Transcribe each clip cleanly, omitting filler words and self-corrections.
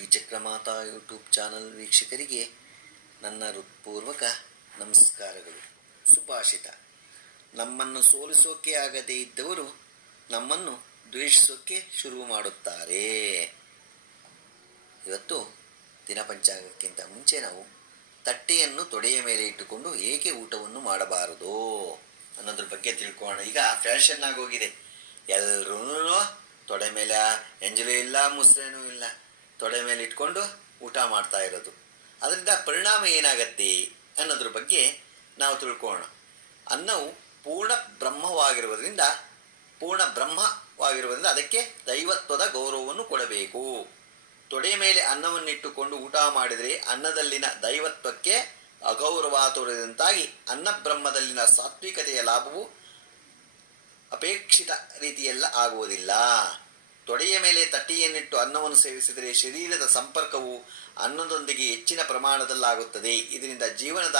ಶ್ರೀಚಕ್ರಮಾತಾ YouTube channel ವೀಕ್ಷಕರಿಗೆ ನನ್ನ ಹೃತ್ಪೂರ್ವಕ ನಮಸ್ಕಾರಗಳು. ಸುಭಾಷಿತ: ನಮ್ಮನ್ನು ಸೋಲಿಸೋಕೆ ಆಗದೇ ಇದ್ದವರು ನಮ್ಮನ್ನು ದ್ವೇಷಿಸೋಕೆ ಶುರು ಮಾಡುತ್ತಾರೆ. ಇವತ್ತು ದಿನಪಂಚಾಂಗಕ್ಕಿಂತ ಮುಂಚೆ ನಾವು ತಟ್ಟೆಯನ್ನು ತೊಡೆಯ ಮೇಲೆ ಇಟ್ಟುಕೊಂಡು ಏಕೆ ಊಟವನ್ನು ಮಾಡಬಾರದು ಅನ್ನೋದ್ರ ಬಗ್ಗೆ ತಿಳ್ಕೊಳ್ಳೋಣ. ಈಗ ಫ್ಯಾಷನ್ ಆಗೋಗಿದೆ, ಎಲ್ಲರೂ ತೊಡೆ ಮೇಲೆ ಎಂಜಲು ಇಲ್ಲ, ಮುಸ್ರೇನೂ ಇಲ್ಲ, ತೊಡೆ ಮೇಲೆ ಇಟ್ಕೊಂಡು ಊಟ ಮಾಡ್ತಾ ಇರೋದು. ಅದರಿಂದ ಪರಿಣಾಮ ಏನಾಗತ್ತೆ ಅನ್ನೋದ್ರ ಬಗ್ಗೆ ನಾವು ತಿಳ್ಕೊಳ್ಳೋಣ. ಅನ್ನವು ಪೂರ್ಣ ಬ್ರಹ್ಮವಾಗಿರುವುದರಿಂದ ಅದಕ್ಕೆ ದೈವತ್ವದ ಗೌರವವನ್ನು ಕೊಡಬೇಕು. ತೊಡೆ ಮೇಲೆ ಅನ್ನವನ್ನಿಟ್ಟುಕೊಂಡು ಊಟ ಮಾಡಿದರೆ ಅನ್ನದಲ್ಲಿನ ದೈವತ್ವಕ್ಕೆ ಅಗೌರವ ತೋರಿದಂತಾಗಿ ಅನ್ನಬ್ರಹ್ಮದಲ್ಲಿನ ಸಾತ್ವಿಕತೆಯ ಲಾಭವು ಅಪೇಕ್ಷಿತ ರೀತಿಯೆಲ್ಲ ಆಗುವುದಿಲ್ಲ. ತೊಡೆಯ ಮೇಲೆ ತಟ್ಟೆಯನ್ನಿಟ್ಟು ಅನ್ನವನ್ನು ಸೇವಿಸಿದರೆ ಶರೀರದ ಸಂಪರ್ಕವು ಅನ್ನದೊಂದಿಗೆ ಹೆಚ್ಚಿನ ಪ್ರಮಾಣದಲ್ಲಾಗುತ್ತದೆ. ಇದರಿಂದ ಜೀವನದ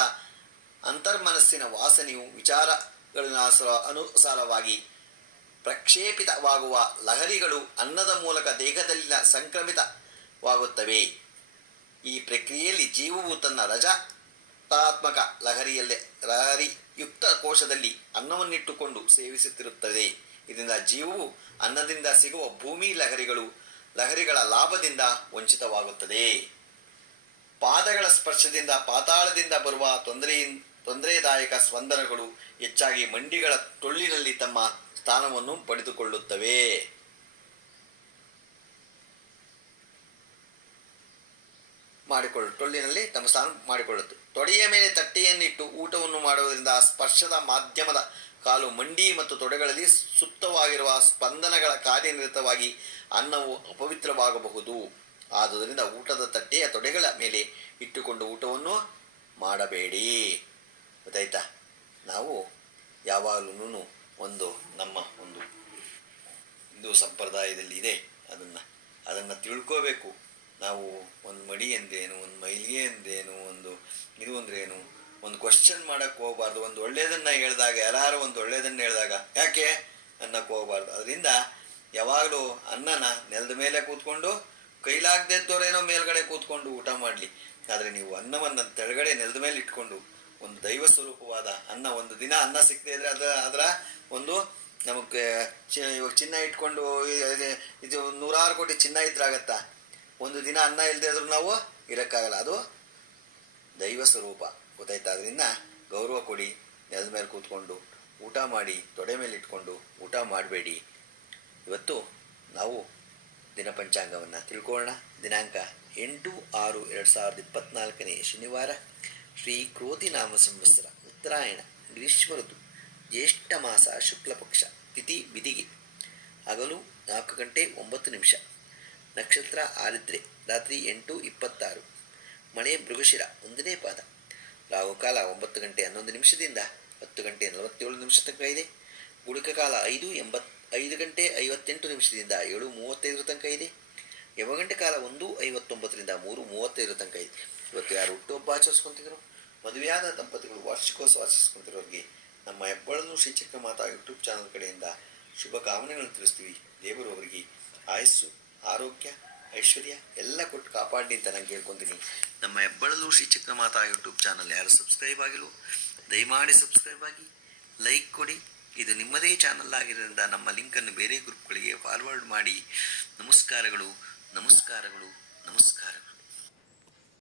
ಅಂತರ್ಮನಸ್ಸಿನ ವಾಸನೆಯು ವಿಚಾರಗಳ ಅನುಸಾರವಾಗಿ ಪ್ರಕ್ಷೇಪಿತವಾಗುವ ಲಹರಿಗಳು ಅನ್ನದ ಮೂಲಕ ದೇಹದಲ್ಲಿನ ಸಂಕ್ರಮಿತವಾಗುತ್ತವೆ. ಈ ಪ್ರಕ್ರಿಯೆಯಲ್ಲಿ ಜೀವವು ತನ್ನ ರಜತಾತ್ಮಕ ಲಹರಿಯುಕ್ತ ಕೋಶದಲ್ಲಿ ಅನ್ನವನ್ನಿಟ್ಟುಕೊಂಡು ಸೇವಿಸುತ್ತಿರುತ್ತದೆ. ಇದರಿಂದ ಜೀವವು ಅನ್ನದಿಂದ ಸಿಗುವ ಭೂಮಿ ಲಹರಿಗಳ ಲಾಭದಿಂದ ವಂಚಿತವಾಗುತ್ತದೆ. ಪಾದಗಳ ಸ್ಪರ್ಶದಿಂದ ಪಾತಾಳದಿಂದ ಬರುವ ತೊಂದರೆದಾಯಕ ಸ್ಪಂದನಗಳು ಹೆಚ್ಚಾಗಿ ಮಂಡಿಗಳ ಟೊಳ್ಳಿನಲ್ಲಿ ತಮ್ಮ ಸ್ಥಾನವನ್ನು ಪಡೆದುಕೊಳ್ಳುತ್ತವೆ. ತೊಡೆಯ ಮೇಲೆ ತಟ್ಟೆಯನ್ನಿಟ್ಟು ಊಟವನ್ನು ಮಾಡುವುದರಿಂದ ಸ್ಪರ್ಶದ ಮಾಧ್ಯಮದ ಕಾಲು, ಮಂಡಿ ಮತ್ತು ತೊಡೆಗಳಲ್ಲಿ ಸುಪ್ತವಾಗಿರುವ ಸ್ಪಂದನಗಳ ಕಾರ್ಯನಿರತವಾಗಿ ಅನ್ನವು ಅಪವಿತ್ರವಾಗಬಹುದು. ಆದುದರಿಂದ ಊಟದ ತಟ್ಟೆಯ ತೊಡೆಗಳ ಮೇಲೆ ಇಟ್ಟುಕೊಂಡು ಊಟವನ್ನು ಮಾಡಬೇಡಿ. ಗೊತ್ತಾಯ್ತಾ? ನಾವು ಯಾವಾಗಲೂ ನಮ್ಮ ಒಂದು ಹಿಂದೂ ಸಂಪ್ರದಾಯದಲ್ಲಿ ಇದೆ, ಅದನ್ನು ತಿಳ್ಕೋಬೇಕು. ನಾವು ಒಂದು ಮಡಿ ಅಂದ್ರೇನು, ಒಂದು ಮೈಲಿಗೆ ಅಂದ್ರೇನು, ಇದು ಅಂದ್ರೇನು, ಒಂದು ಕ್ವಶನ್ ಮಾಡೋಕ್ಕೆ ಹೋಗಬಾರ್ದು. ಒಂದು ಒಳ್ಳೆಯದನ್ನು ಹೇಳಿದಾಗ, ಯಾರು ಒಂದು ಒಳ್ಳೆಯದನ್ನು ಹೇಳಿದಾಗ ಯಾಕೆ ಅನ್ನಕ್ಕೆ ಹೋಗಬಾರ್ದು. ಅದರಿಂದ ಯಾವಾಗಲೂ ಅನ್ನನ ನೆಲದ ಮೇಲೆ ಕೂತ್ಕೊಂಡು, ಕೈಲಾಗದೇ ಇದ್ದವರೇನೋ ಮೇಲ್ಗಡೆ ಕೂತ್ಕೊಂಡು ಊಟ ಮಾಡಲಿ. ಆದರೆ ನೀವು ಅನ್ನವನ್ನು ತೆಳಗಡೆ ನೆಲದ ಮೇಲೆ ಇಟ್ಕೊಂಡು ಒಂದು ದೈವ ಸ್ವರೂಪವಾದ ಅನ್ನ, ಒಂದು ದಿನ ಅನ್ನ ಸಿಕ್ಕದೆ ಇದ್ರೆ ಅದರ ಒಂದು ನಮಗೆ ಇವಾಗ ಚಿನ್ನ ಇಟ್ಕೊಂಡು ಇದು 100 ಕೋಟಿ ಚಿನ್ನ ಇದ್ರಾಗತ್ತಾ? ಒಂದು ದಿನ ಅನ್ನ ಇಲ್ಲದೆ ಆದರೂ ನಾವು ಇರೋಕ್ಕಾಗಲ್ಲ. ಅದು ದೈವ ಸ್ವರೂಪ. ಗೊತ್ತಾಯ್ತಾ? ಅದರಿಂದ ಗೌರವ ಕೊಡಿ. ನೆಲದ ಮೇಲೆ ಕೂತ್ಕೊಂಡು ಊಟ ಮಾಡಿ, ತೊಡೆ ಮೇಲೆ ಇಟ್ಕೊಂಡು ಊಟ ಮಾಡಬೇಡಿ. ಇವತ್ತು ನಾವು ದಿನಪಂಚಾಂಗವನ್ನು ತಿಳ್ಕೊಳ್ಳೋಣ. ದಿನಾಂಕ 8/6/2024 ಶನಿವಾರ, ಶ್ರೀ ಕ್ರೋಧಿನಾಮ ಸಂವತ್ಸರ, ಉತ್ತರಾಯಣ, ಗ್ರೀಷ್ಮ ಋತು, ಜ್ಯೇಷ್ಠ ಮಾಸ, ಶುಕ್ಲ ಪಕ್ಷ, ತಿಥಿ ಬಿದಿಗೆ, ಹಗಲು 4 ಗಂಟೆ 9 ನಿಮಿಷ, ನಕ್ಷತ್ರ ಆರಿದ್ರೆ, ರಾತ್ರಿ 8:26, ಮಳೆ ಮೃಗಶಿರ 1ನೇ ಪಾದ, ರಾಹುಕಾಲ 9 ಗಂಟೆ 11 ನಿಮಿಷದಿಂದ 10 ಗಂಟೆ 47 ನಿಮಿಷ ತನಕ ಇದೆ. ಗುಳಿಕ ಕಾಲ 5 ಗಂಟೆ 58 ನಿಮಿಷದಿಂದ 7:35 ತನಕ ಇದೆ. ಯಮಗಂಟೆ ಕಾಲ 1:59ರಿಂದ 3:35 ತನಕ ಇದೆ. ಇವತ್ತು ಯಾರು ಹುಟ್ಟುಹಬ್ಬ ಆಚರಿಸ್ಕೊತಿದ್ರು, ಮದುವೆಯಾದ ದಂಪತಿಗಳು ವಾರ್ಷಿಕೋತ್ಸವ ಆಚರಿಸ್ಕೊತಿರೋರಿಗೆ ನಮ್ಮ ಹೆಬ್ಬಾಳಲು ಶ್ರೀಚಕ್ರಮಾತಾ ಯೂಟ್ಯೂಬ್ ಚಾನಲ್ ಕಡೆಯಿಂದ ಶುಭ ಕಾಮನೆಗಳನ್ನು ತಿಳಿಸ್ತೀವಿ. ದೇವರು ಅವರಿಗೆ ಆಯಸ್ಸು, ಆರೋಗ್ಯ, ಐಶ್ವರ್ಯ ಎಲ್ಲ ಕೊಟ್ಟು ಕಾಪಾಡಿ ಅಂತ ನಾನು ಕೇಳ್ಕೊತೀನಿ. ನಮ್ಮ ಹೆಬ್ಬಾಳಲು ಶ್ರೀಚಕ್ರಮಾತಾ ಯೂಟ್ಯೂಬ್ ಚಾನಲ್ ಯಾರು ಸಬ್ಸ್ಕ್ರೈಬ್ ಆಗಿಲ್ಲ, ದಯಮಾಡಿ ಸಬ್ಸ್ಕ್ರೈಬ್ ಆಗಿ, ಲೈಕ್ ಕೊಡಿ. ಇದು ನಿಮ್ಮದೇ ಚಾನಲ್ ಆಗಿರೋದ್ರಿಂದ ನಮ್ಮ ಲಿಂಕನ್ನು ಬೇರೆ ಗ್ರೂಪ್ಗಳಿಗೆ ಫಾರ್ವರ್ಡ್ ಮಾಡಿ. ನಮಸ್ಕಾರಗಳು.